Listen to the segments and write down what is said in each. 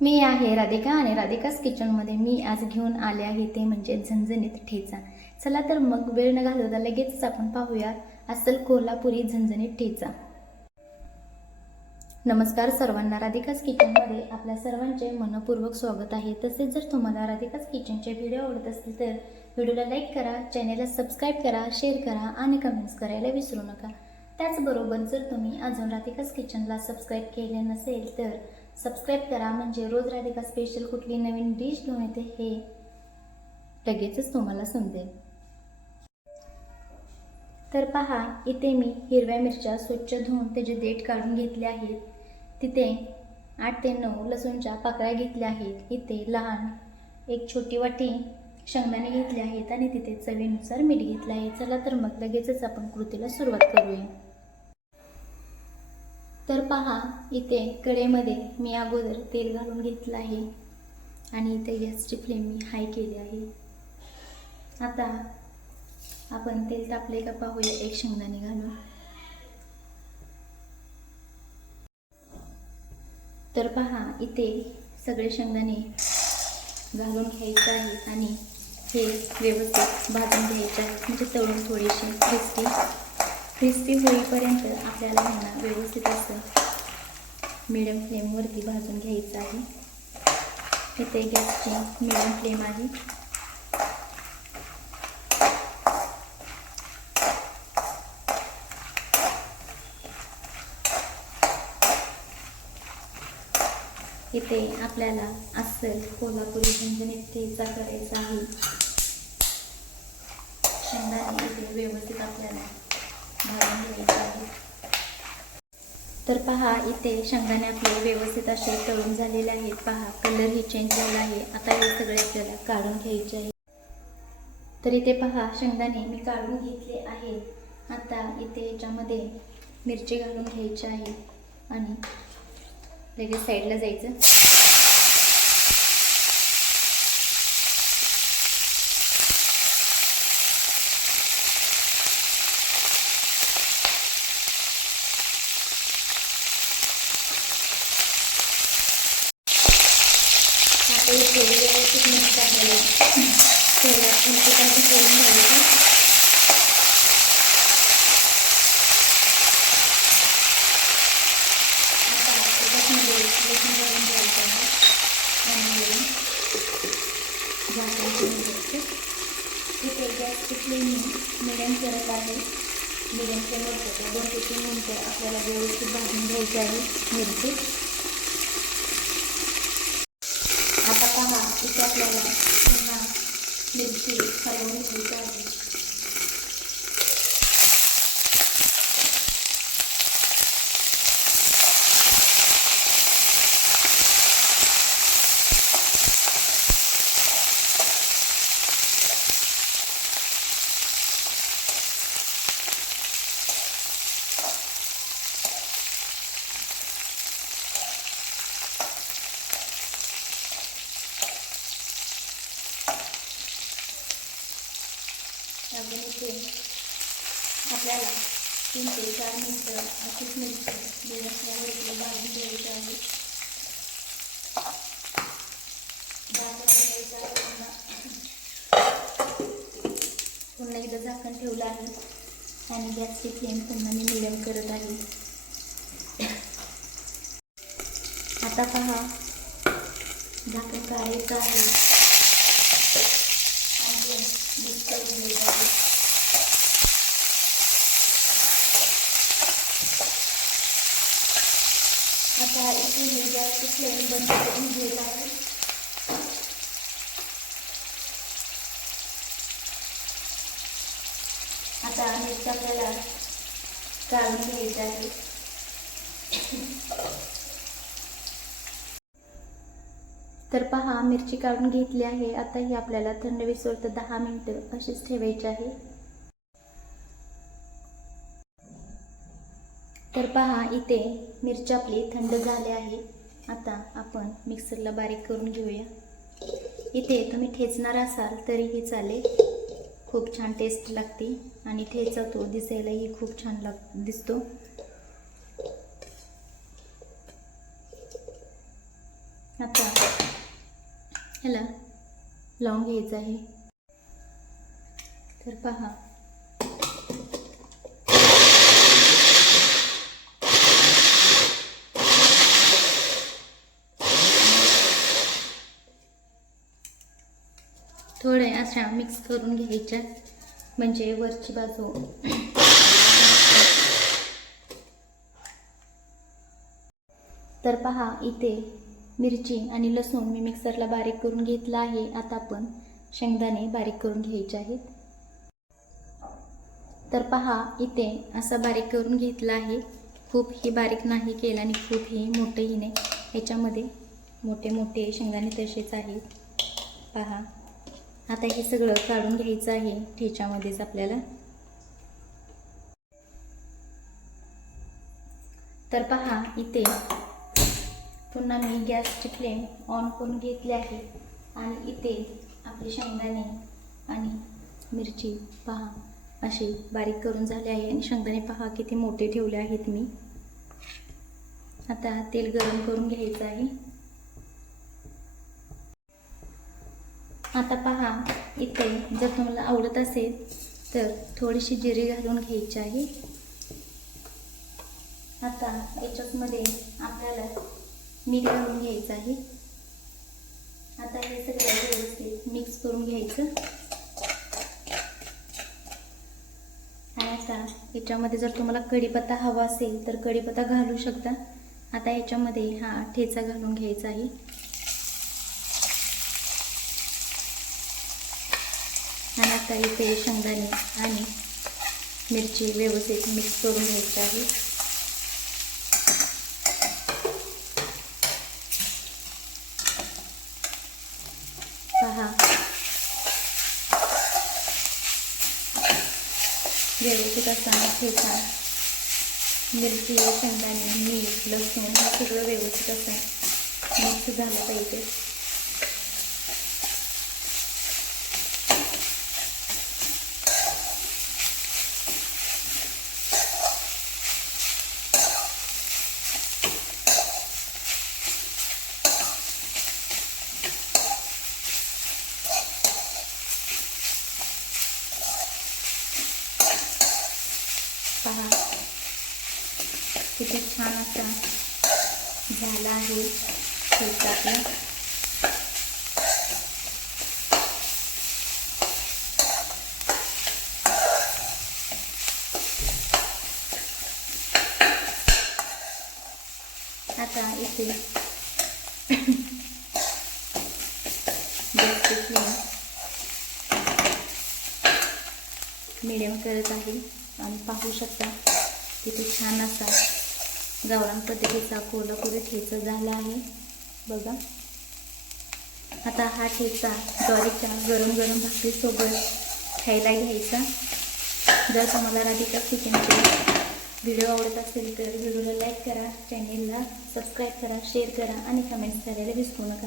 मी आहे राधिका आणि राधिकाच किचनमध्ये मी आज घेऊन आले आहे ते म्हणजे झणझणीत ठेचा. चला तर मग वेळ न घालवता लगेचच आपण पाहूया अस्सल कोल्हापुरी झणझणीत ठेचा. नमस्कार सर्वांना राधिकाच किचनमध्ये आपल्या सर्वांचे मनपूर्वक स्वागत आहे. तसेच जर तुम्हाला राधिकाच किचनचे व्हिडिओ आवडत असतील तर व्हिडिओला लाईक करा चॅनेलला सबस्क्राईब करा शेअर करा आणि कमेंट्स करायला विसरू नका. त्याचबरोबर जर तुम्ही अजून राधिकाच किचनला सबस्क्राईब केले नसेल तर सबस्क्राईब करा म्हणजे रोज राधिका स्पेशल कुठली नवीन डिश घेऊन येते हे लगेचच तुम्हाला समजेल. तर पहा इथे मी हिरव्या मिरच्या स्वच्छ धुवून त्याचे देठ काढून घेतले आहेत. तिथे आठ ते नऊ लसूणच्या पाकळ्या घेतल्या आहेत. इथे लहान एक छोटी वाटी शेंगदाणे घेतले आहेत आणि तिथे चवीनुसार मीठ घेतलं आहे. चला तर मग लगेचच आपण कृतीला सुरुवात करूया. तर पहा इथे कडेमध्ये मी अगोदर तेल घालून घेतलं आहे. आणि इथे गॅसची फ्लेम मी हाय केली आहे. आता आपण तेल तापले का पाहूया एक शेंगदाणे घालून. तर पहा इथे सगळे शेंगदाणे घालून घ्यायचे आहे आणि हे व्यवस्थित भाजून घ्यायचे आहे. म्हणजे तळून थोडीशी क्रिस्पी क्रिस्पी होईपर्यंत आपल्याला ह्यांना व्यवस्थित असं मिडियम फ्लेमवरती भाजून घ्यायचं आहे. इथे गॅसची मिडियम फ्लेम आहे. इथे आपल्याला अस्सल कोल्हापुरी झणझणीत ठेचा करायचा आहे. शेंगदाणे इथे व्यवस्थित आपल्याला भाजून घ्यायचं आहे तर पहा इथे शेंगदाणे आपले व्यवस्थित असे तळून झालेले आहेत. पहा कलरही चेंज झाला आहे. आता हे सगळे आपल्याला काढून घ्यायचे आहे. तर इथे पहा शेंगदाणे मी काढून घेतले आहेत. आता इथे याच्यामध्ये मिरची घालून घ्यायची आहे. आणि लगेच साईडला जायचं आता इथे व्यवस्थित मिक्स टाकलेलं त्याला उलटी करून घ्यायचं आता त्याच्यामध्ये लसूण घालून घ्यायचं आहे आणि वरून झाकण ठेवून द्यायचं इथे गॅसची फ्लेम मी मिडियम करत आहे मिडियम फ्लेमवर त्या दोन ते तीन मिनटं आपल्याला व्यवस्थित भाजून घ्यायची आहे मिरची आता पहा इथे आपल्याला पुन्हा मिरची हलवून घ्यायची आहे अजून इथे आपल्याला तीन ते चार मिनटं अशीच मिरची बेडसल्यावर इकडे भाजून घ्यायची आहे. घ्यायचं आहे पुन्हा पुन्हा एकदा झाकण ठेवलं आहे आणि गॅसची फ्लेम पुन्हा मी मिडियम करत आहे. आता पहा झाकण काढायचं आहे आणि मिक्स करून घ्यायचं आहे आता इथे मी गॅसची फ्लेम बंद करून घेत आहे. आता मिरची आपल्याला काढून घ्यायची आहे. तर पहा मिरची काढून घेतली आहे. आता ही आपल्याला थंड विसरत दहा मिनटं अशीच ठेवायची आहे. तर पहा इथे मिरची आपली थंड झाली आहे. आता आपण मिक्सरला बारीक करून घेऊया. इथे तुम्ही ठेचणार असाल तरीही चालेल. खूप छान टेस्ट लागते आणि ठेचा तो दिसायलाही खूप छान लाग दिसतो. आता ह्याला लावून घ्यायचं आहे. तर पहा थोड्या अशा मिक्स करून घ्यायच्या. म्हणजे वरची बाजू. तर पहा इथे मिरची आणि लसूण मी मिक्सरला बारीक करून घेतला आहे. आता आपण शेंगदाणे बारीक करून घ्यायचे आहेत. तर पहा इथे असं बारीक करून घेतला आहे. खूप ही बारीक नाही केलं आणि खूप ही मोठंही नाही. ह्याच्यामध्ये मोठे मोठे शेंगदाणे तसेच आहेत. पहा. आता हे सगळं काढून घ्यायचं आहे. ठेच्यामध्येच आपल्याला. तर पहा इथे पुन्हा मी गॅसची फ्लेम ऑन करून घेतली आहे. आणि इथे आपले शेंगदाणे आणि मिरची पहा असे बारीक करून झाले आहे. आणि शेंगदाणे पहा किती मोठे ठेवले आहेत मी. आता तेल गरम करून घ्यायचं आहे. आता पहा इथे जर तुम्हाला आवडत असेल तर थोडीशी जिरे घालून घ्यायची आहे. आता याच्यामध्ये आपल्याला मीठ घालून घ्यायचं आहे. आता हे सगळं व्यवस्थित मिक्स करून घ्यायचं. आणि आता याच्यामध्ये जर तुम्हाला कढीपत्ता हवा असेल तर कढीपत्ता घालू शकता. आता याच्यामध्ये हा ठेचा घालून घ्यायचा आहे. आणि आता इथे शेंगदाणे आणि मिरची व्यवस्थित मिक्स करून घ्यायची आहे. पहा. व्यवस्थित असताना ठेचा. मिरची शेंगदाणे मीठ लसूण हे सगळं व्यवस्थित असं मिक्स झालं पाहिजे. पहा. किती छान असा झाला आहे ठेचा आपला आता इथे मीडियम मिडियम करत आहे. आणि पाहू शकता किती छान असा गावरान पद्धतीचा कोल्हापुरी ठेचा झाला आहे. बघा. आता हा ठेचा ज्वारीच्या गरम गरम भाकरीसोबत खायला घ्यायचा. जर तुम्हाला राधिका किचनचे व्हिडिओ आवडत असेल तर व्हिडिओला लाईक करा चॅनेलला सबस्क्राईब करा शेअर करा आणि कमेंट्स करायला विसरू नका.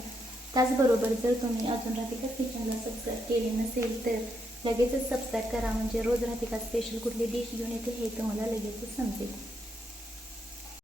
त्याचबरोबर जर तुम्ही अजून राधिका किचनला सबस्क्राईब केले नसेल तर लगेचच सबस्क्राईब करा. म्हणजे रोज राधिका स्पेशल कुठली डिश घेऊन येते हे तुम्हाला लगेचच समजेल.